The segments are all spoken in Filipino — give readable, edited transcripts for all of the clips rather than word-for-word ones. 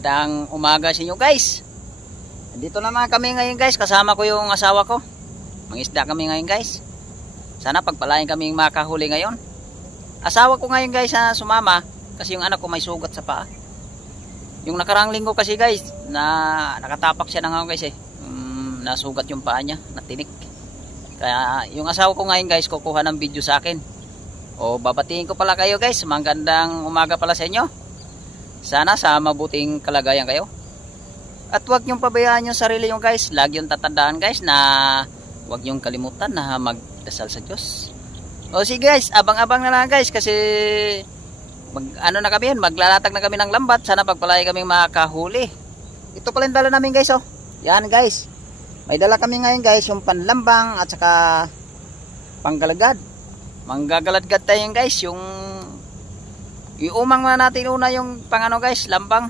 Magandang umaga sa inyo guys. Dito naman kami ngayon guys. Kasama ko yung asawa ko. Mangisda kami ngayon guys. Sana pagpalain kaming makahuli ngayon. Asawa ko ngayon guys na sumama. Kasi yung anak ko may sugat sa paa. Yung nakarang linggo kasi guys na nakatapak siya na ngayon guys eh. Nasugat yung paa niya. Natinik. Kaya yung asawa ko ngayon guys kukuha ng video sa akin. O babatiin ko pala kayo guys. Magandang umaga pala sa inyo. Sana sa mabuting kalagayan kayo. At huwag nyong pabayaan yung sarili nyo guys. Lagi yung tatandaan guys na huwag nyong kalimutan na magdasal sa Diyos. O sige guys, abang-abang na lang guys. Kasi maglalatag na kami ng lambat. Sana pagpalay kaming makahuli. Ito pala yung dala namin guys oh. Yan guys. May dala kami ngayon guys. Yung panlambang at saka panggalagad. Manggagaladgad tayo guys. Yung iumang na natin una yung pangano guys, lambang.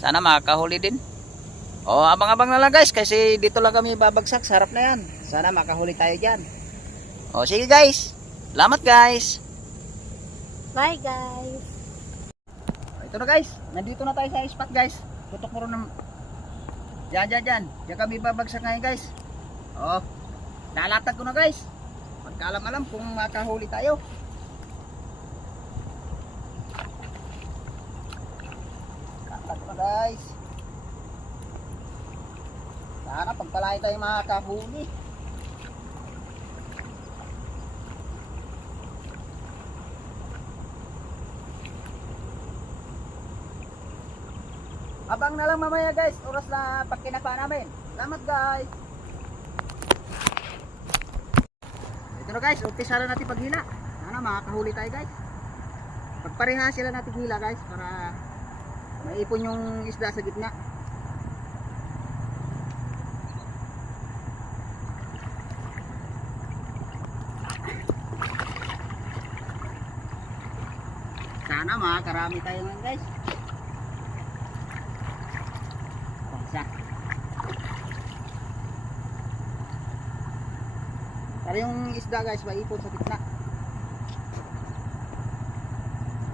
Sana makahuli din. O abang-abang na lang guys kasi dito lang kami babagsak, sarap na yan. Sana makahuli tayo dyan. O sige guys, salamat guys. Bye guys. Ito na guys, nandito na tayo sa spot guys. Tutok mo rin ng Diyan kami babagsak ngayon guys. O, nalatag ko na guys. Pagkaalam-alam kung makahuli tayo. Guys, sana pagpalain tayo makakahuli. Abang na lang mamaya guys, oras na pagkinapa namin. Salamat guys. Ito na guys, umpisa na natin paghila. Sana makakahuli tayo guys. Pagpareha sila natin hila guys para maipon yung isda sa gitna. Sana makakarami tayo ngayon guys. Pagsa. Para yung isda guys maipon sa gitna.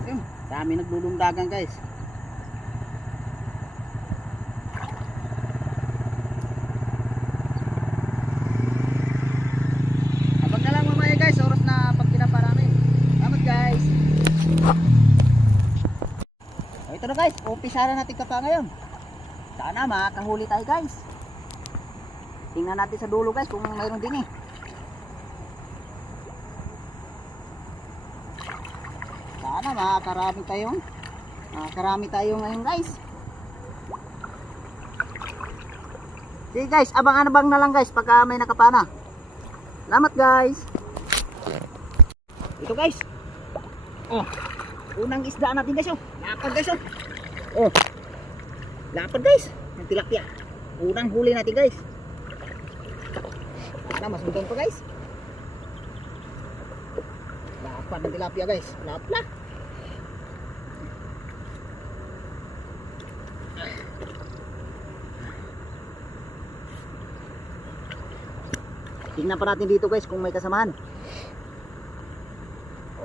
Ayun, dami naglulundagan guys. Ito na guys, umpisa na natin kapa ngayon. Sana makahuli tayo guys. Tingnan natin sa dulo guys kung mayroon din eh. Sana makakarami tayo ngayon guys. Sige guys, abang-abang na lang guys pagka may nakapana. Salamat guys. Ito guys. Oh, unang isda natin guys oh. Lapad guys oh. Oh. Lapad guys. Yung tilapia. Unang huli natin guys. Sana masundan pa guys. Lapad ng tilapia guys. Lapad. Tingnan pa natin dito guys kung may kasamahan.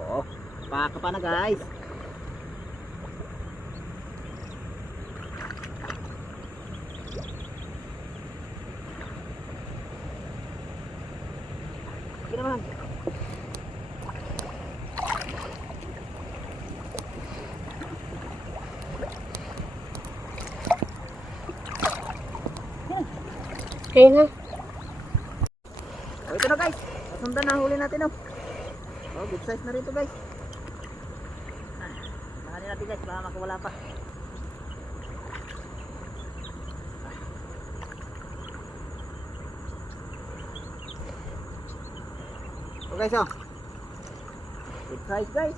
Oo. Pakapa na guys. Sige naman. Kaya nga. O ito na guys. Kasundan na huli natin oh. Oh, good size na rin to guys. Mahalin natin guys, baka makawala pa. So guys oh. Good size guys.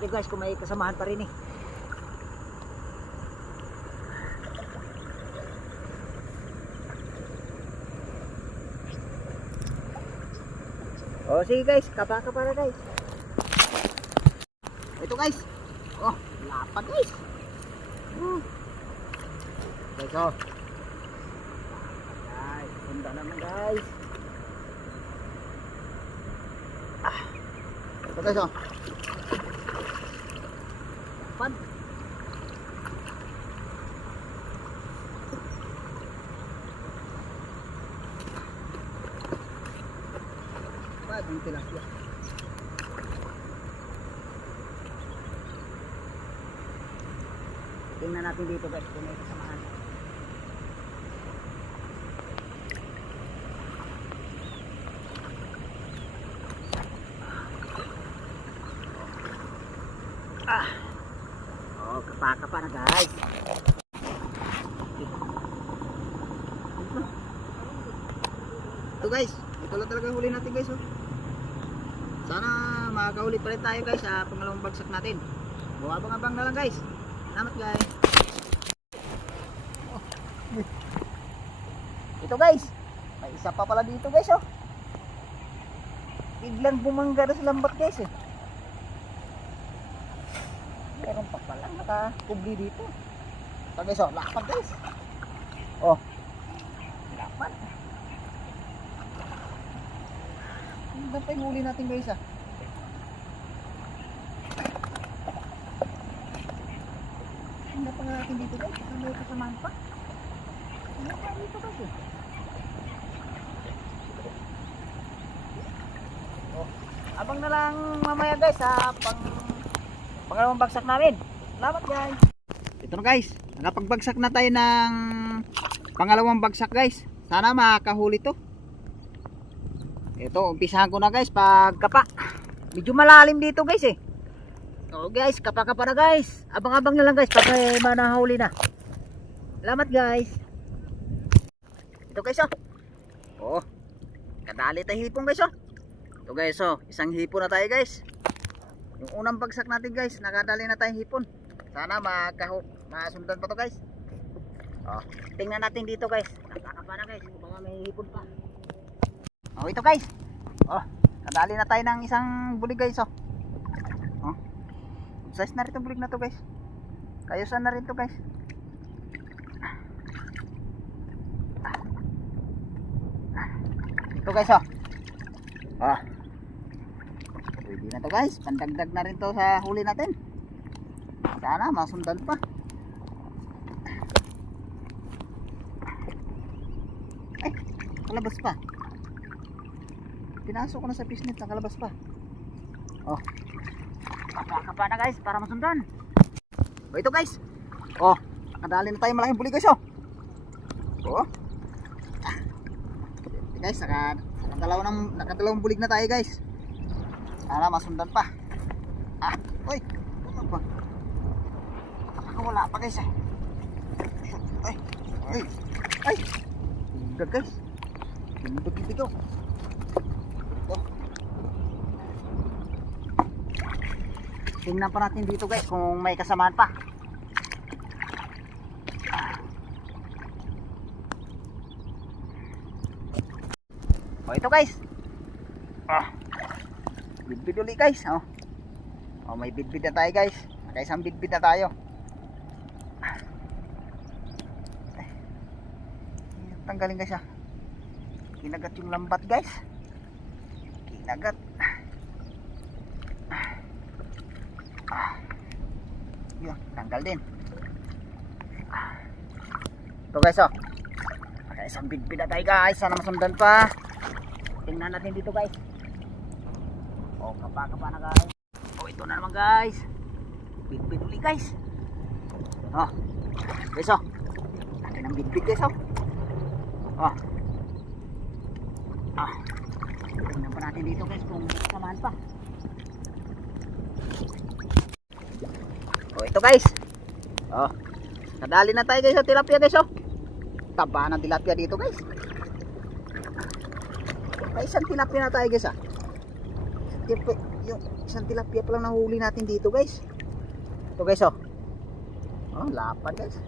Ito guys kung may kasamahan pa rin eh. O sige guys, kapa na guys. Ito guys. Oh, lapad guys. Guys, oh. Guys, punta naman guys. Ito guys, oh. Pan. Ang tilapia. Tingnan natin dito guys kung may kasamaan. Oh, kapa-kapa na guys. Ito guys, ito lang talaga huli natin guys, oh. Sana makakahuli pa rin tayo guys sa pangalawang bagsak natin. Abang-abang na lang guys. Salamat guys. Oh. Ito guys, may isa pa pala dito guys, oh. Biglang bumangga na sa lambat guys, eh. Meron pa pala nakakubli dito. Ito guys, oh, lakad guys. Oh, lakad. Ang ganda yung huli natin guys, ah. Ang ganda nga natin dito guys. Ang may kasamaan pa. Ang ganda dito guys, eh. Oh, abang na lang mamaya guys sa pangalawang bagsak namin. Salamat guys. Ito na guys, nakapagbagsak na tayo ng pangalawang bagsak guys. Sana makakahuli to. Ito, umpisahan ko na guys pagkapa. Medyo malalim dito guys, eh. So guys, kapa-kapa na guys. Abang-abang na lang guys pag may manahuli na. Salamat guys. Ito guys, oh. Oh, kadali tayo hipon guys, oh. Ito guys, oh, isang hipon na tayo guys. Yung unang bagsak natin guys, nakadali na tayong hipon. Sana masundan pa to guys. Oh, tingnan natin dito guys. Kapa-kapa na guys, baka may hipon pa. Oh, ito guys. Oh, kadali na tayo ng isang bulig guys, oh. Oh. Size na rin itong bulig na to guys. Kayusan na rin to guys. Ito guys, oh. Oh. Pwede na to guys. Pandagdag na rin to sa huli natin. Sana masundan pa. Ay, kalabas pa. Pinasok ko na sa fishnet, nakalabas pa. Oh, kapa na guys para masundan. Oh, ito guys. Oh, nakadali na tayo malaking bulig guys, oh. Oh. Okay, guys, nakadalawang bulig na tayo guys. Sana masundan pa. Ah, oy, ano ba? Wala pa guys, eh. Ay, ay, ay. Ganda guys. Ganda dito. Tingnan pa natin dito guys kung may kasamaan pa. Oh, ito guys. Bidbid ulit guys, oh. Oh, may bidbid na tayo guys. Nakaisang bidbid na tayo. Tanggalin guys, ah. Kinagat yung lambat guys. Kinagat. Yun, tanggal din. Ito guys, oh. Okay, isang bidbid na tayo guys. Sana masundan pa. Tingnan natin dito guys. Oh, kapa-kapa na guys. Oh, ito na naman guys. Bidbid ulit guys. Oh, guys, oh. Laki ng bidbid guys, oh. Oh. Ah. Tingnan pa natin dito guys kung samahan pa. Oh, ito guys. Oh. Nadali na tayo guys sa tilapia guys, oh. Taba ng tilapia dito guys. May isang tilapia na tayo guys, ah. Yung isang tilapia pa lang nahuli natin dito guys. Ito guys, oh. Oh, lapad guys.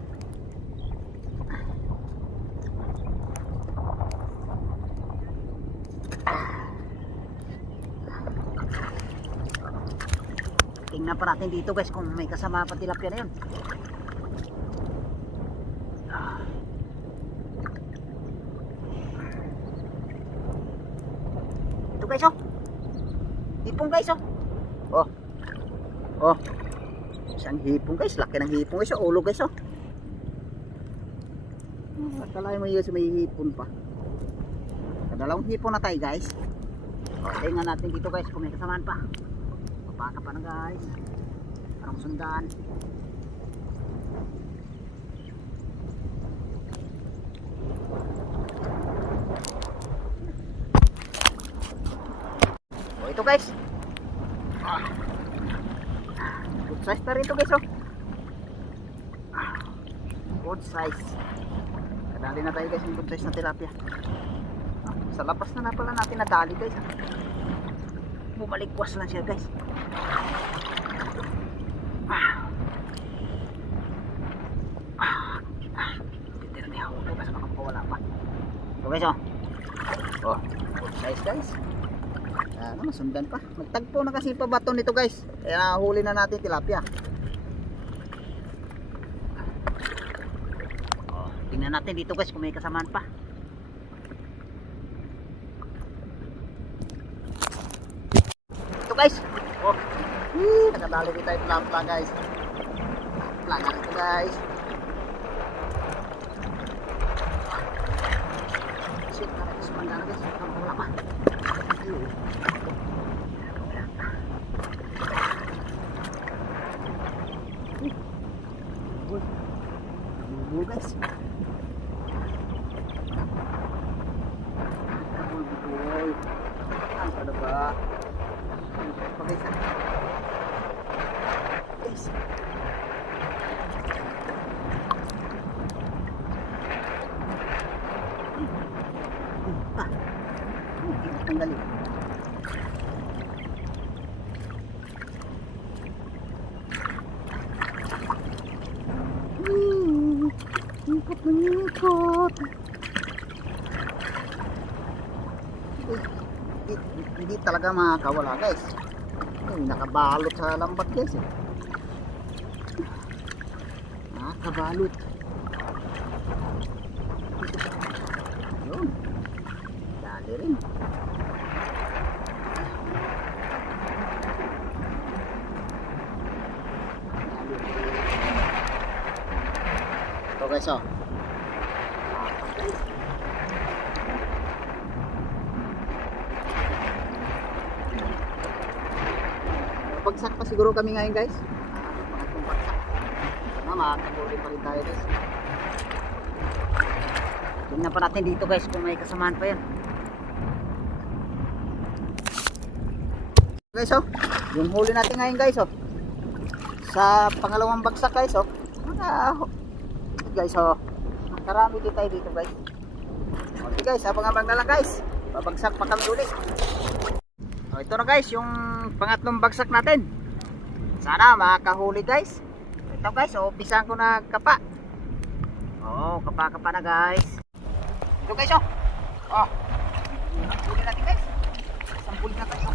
Tingnan pa natin dito guys kung may kasama pa tilapia na yun. guys oh. Hipong guys oh. Oh. Oh. Isang hipong guys, laki ng hipong guys oh. Ulo guys oh. Akalain mo yun may hipon pa. Dalawang hipon na tayo guys. O, tingnan natin dito guys kung may kasamaan pa. Papaka pa na guys. Parang sundan. O, ito guys. Good size na rin ito guys oh. Good size. Kadali na tayo guys ng good size na tilapia. Sa labas na pala natin nadali guys. Bumalikwas lang siya guys. Titira niya ako guys, makapawala pa. So guys oh. Oh, good size guys. Masundan pa. Magtagpo na kasi pa bato nito guys. Kaya nahuli na natin tilapia. Oh, tingnan natin dito guys kung may kasamaan pa. Ito guys. Oh. Nakadali dito tayo tilapia guys. Plaga nito guys. Shit, sumanda na guys. Wala pa. Bubul guys. Bubul. Ang ada ba? Pakai sa. Guys. Tanggalin. Ikot. Hindi talaga makakawala guys. Nakabalot sa lambat guys eh. Nakabalot. Yun. Dali rin. Ito guys oh. Bagsak pa siguro kami ngayon guys. Bagsak. Makakabuli pa rin tayo guys. Tingnan pa natin dito guys kung may kasamaan pa yan. Guys oh, yung huli natin ngayon guys oh. Sa pangalawang bagsak guys oh. Guys oh, karami din tayo dito guys. Okay guys, abang-abang na lang guys. Babagsak pa kami ulit. So, ito na guys yung pangatlong bagsak natin. Sana makakahuli guys. Ito guys, umpisahan ko na kapa. Oh, kapa na guys. Ito guys oh. Oh. Huli natin guys. Sampul na tayo.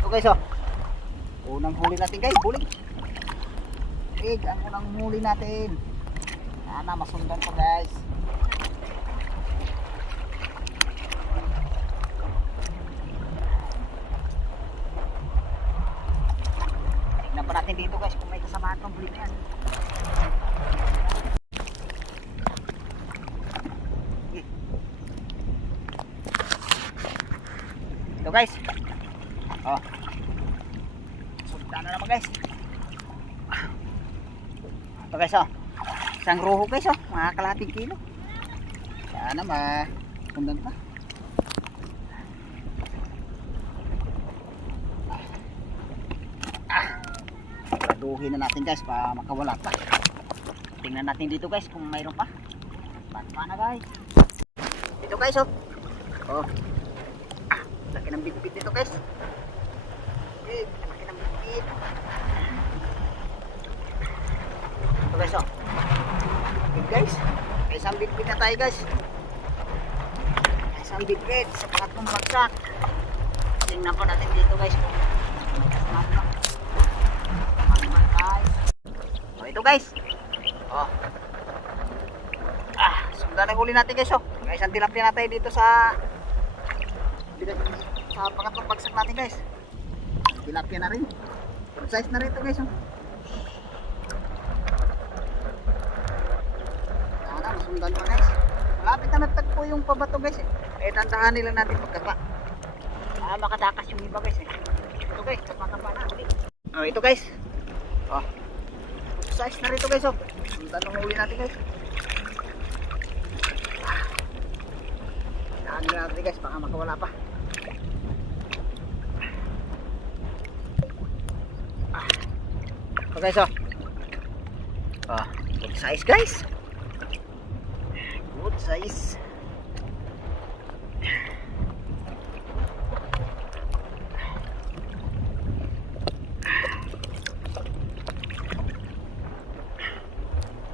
Ito guys oh. Unang huli natin guys, bulig. Ang unang huli natin. Sana masundan pa guys. Tignan pa natin dito guys kung may kasamaan pang bulig na yan. Ito guys. Oh. Sundan na naman guys. Ito guys oh. Isang ruho guys oh. Mga kalahating kilo. Sana masundan pa. Paduhin na natin guys para makawala pa. Tingnan natin dito guys kung mayroon pa. Bata na guys. Ito guys oh. Oh. Laki ng bitbit dito guys. Laki ng bitbit. Ito guys oh. Bitbit guys. May isang bitbit na tayo guys. May isang bitbit sa pangatlong bagsak. Tingnan pa natin dito guys kung kasama pa. So ito guys. Oh. Sundan ang huli natin guys oh. Guys, ang tilapia natin dito sa pangatlong bagsak natin guys. Tilapia na rin. Good size na rin ito guys. Oh. Sana masundan pa guys. Malapit na nagtagpo yung pabato guys. Eh tandahan nila natin pagkapa. Makatakas yung iba guys. Ito guys, pagkapa na. Oh, ito guys. Oh. Good size na rin ito guys. Oh. Sundan ng huli natin guys. Saan natin guys, baka makawala pa. So guys, oh. Good size guys. Good size.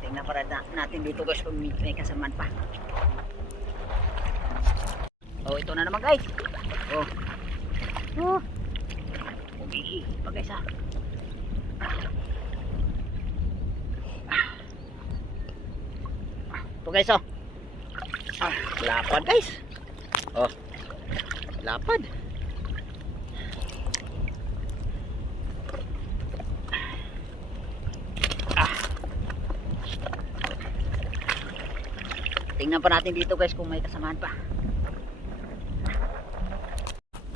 Tingnan pa rin natin dito guys kung may kasamaan pa. Oh, ito na naman guys. Oh. Oh. Umihi pa guys ha. Ito guys oh. Lapad guys. Oh. Lapad. Tingnan pa natin dito guys kung may kasamaan pa.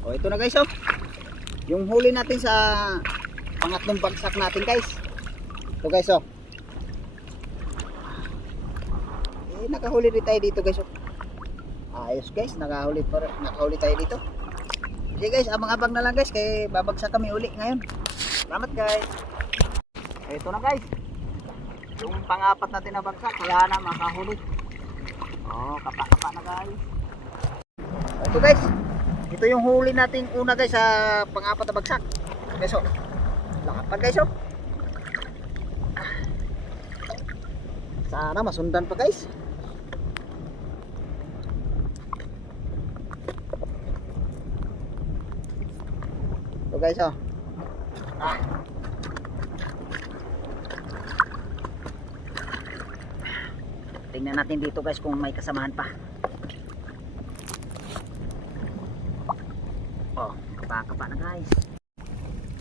Oh, ito na guys oh. Yung huli natin sa pangatlong bagsak natin guys. Ito guys oh. Nakahuli rin tayo dito guys oh. Ayos guys, nakahuli tayo dito. Sige guys, abang-abang na lang guys kay babagsak kami uli ngayon. Salamat guys. Ito na guys. Yung pang-apat natin na bagsak, wala na makahuli. Oh, kapa-kapa na guys. Ito guys. Ito yung huli natin una guys sa pang-apat na bagsak. Guys oh. Lapad guys oh. Sana masundan pa guys. Ito guys oh. Tingnan natin dito guys kung may kasamahan pa. Oh, kapa na guys.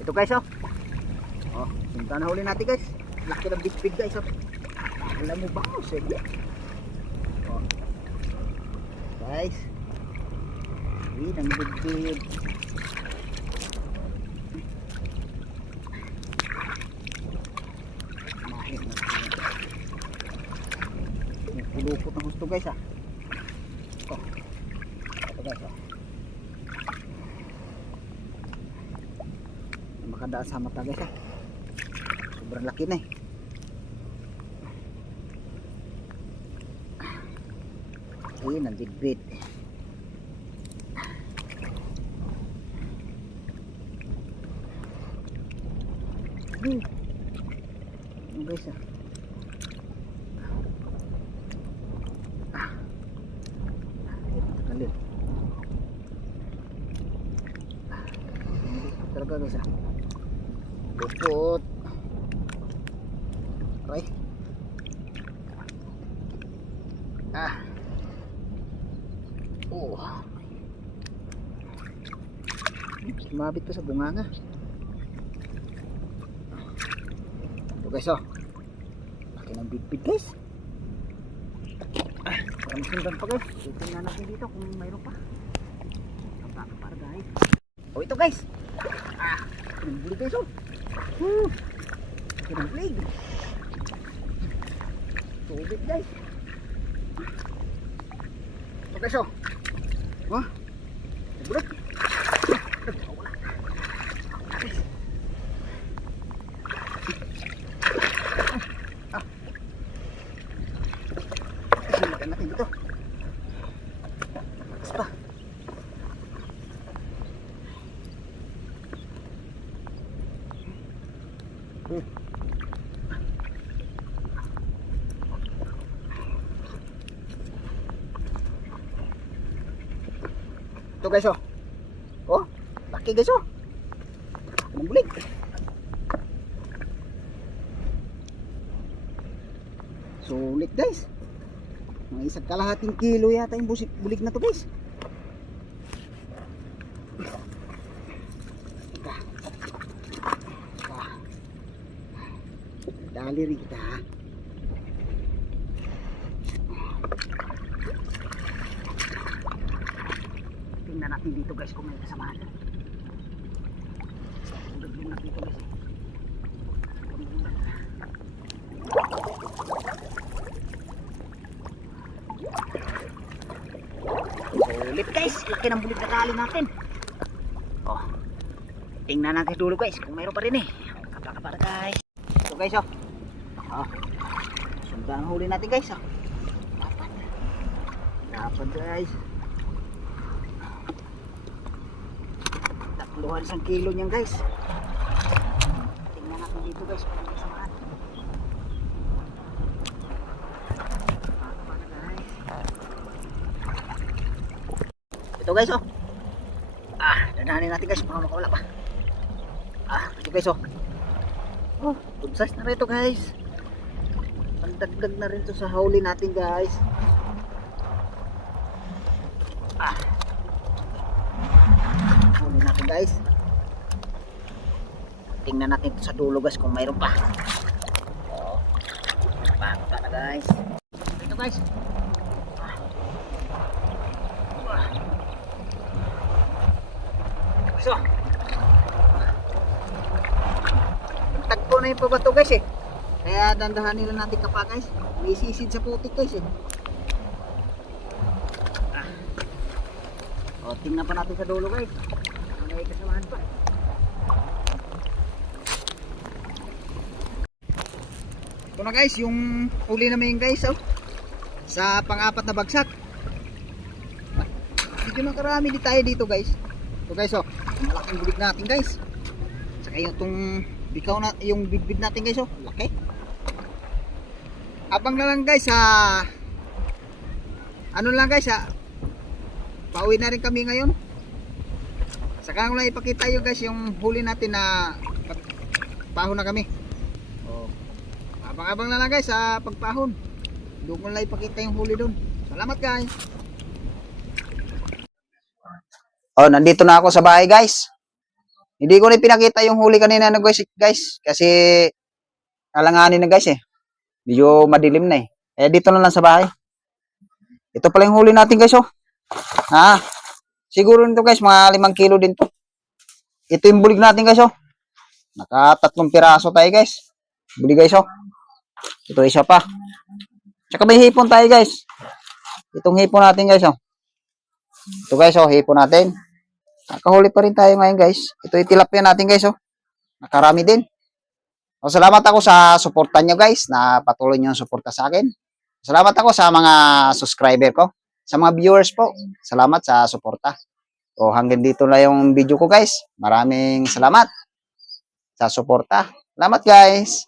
Ito guys oh. Oh, sinta na huli natin guys. Laki ng big guys oh. Alam mo ba oh, sige. Oh. Guys. Uy, ang big. Lupot ng gusto guys ah. Oh. Ito guys oh. Makadaan sa mata guys ah. Sobrang laki na eh. Ayun ang bit. Ano guys ah. Talaga guys ah. Lupot. Okay. Oh. Sumabit pa sa bunganga. Ito guys oh. Laki ng big guys. Para masundan pa guys. Tingnan natin dito kung mayroon pa. Para guys. Oh ito guys. Ang buli guys oh. Ang buli. Tubig guys. Ito guys oh. Wah. Bulat. Silakan natin dito. Basta. Ito guys oh. Oh, laki guys oh. Anong bulig? Sulit guys. Mga isang kalahating kilo yata yung bulig na to guys. Dali rin kita ha. Tingnan natin dito guys kung may kasamahan. Tingnan natin dito guys. Sulit guys, laki ng bulig na tali natin. Oh, tingnan natin dulu guys kung mayroon pa rin eh. Kapara guys. Ito guys oh. Oh, sundan ang huli natin guys oh. Dapat guys. 3 kilo niyan guys. Tingnan natin dito guys kung may kasamahan. Ito guys oh. Danahanin natin guys baka makawala pa. Ito guys oh. Oh, good size na rin ito guys. Pandagdag na rin ito sa huli natin guys. Huli natin guys. Tingnan natin ito sa dulo guys kung mayroon pa. Oh, pakita na guys. Ito guys. So, tagpo na yung pabato guys eh. Kaya dandahanin lang natin kapa guys. May sisid sa putik guys eh. O, tingnan pa natin sa dulo guys. May kasamahan pa. Ito na guys, yung huli namin guys oh. Sa pang-apat na bagsak. Medyo na karami di tayo dito guys. Ito guys oh, malaking bulig natin guys. Saka yung itong bikaw na, yung bidbid natin guys oh, laki. Abang na lang guys ano lang guys pauwi na rin kami ngayon. Saka ko lang ipakita yung guys yung huli natin na pagpahon na kami. Oh, abang-abang na lang guys sa pagpahon. Doon ko lang ipakita yung huli doon. Salamat guys. Oh, nandito na ako sa bahay guys. Hindi ko na pinakita yung huli kanina na guys kasi alanganin na guys eh. Medyo madilim na eh. Dito na lang sa bahay. Ito pala yung huli natin guys oh. Siguro nito guys mga 5 kilo din to. Ito yung bulig natin guys oh. Naka 3 piraso tayo guys. Bulig guys oh. Ito isa pa. Tsaka may hipon tayo guys. Itong hipon natin guys oh. Ito guys oh, hipon natin. Nakahuli pa rin tayo ngayon guys. Ito itilapia natin guys oh. Nakarami din. O, salamat ako sa suporta nyo guys na patuloy nyo suporta sa akin. Salamat ako sa mga subscriber ko. Sa mga viewers po. Salamat sa suporta. O, hanggang dito na yung video ko guys. Maraming salamat sa suporta. Salamat guys.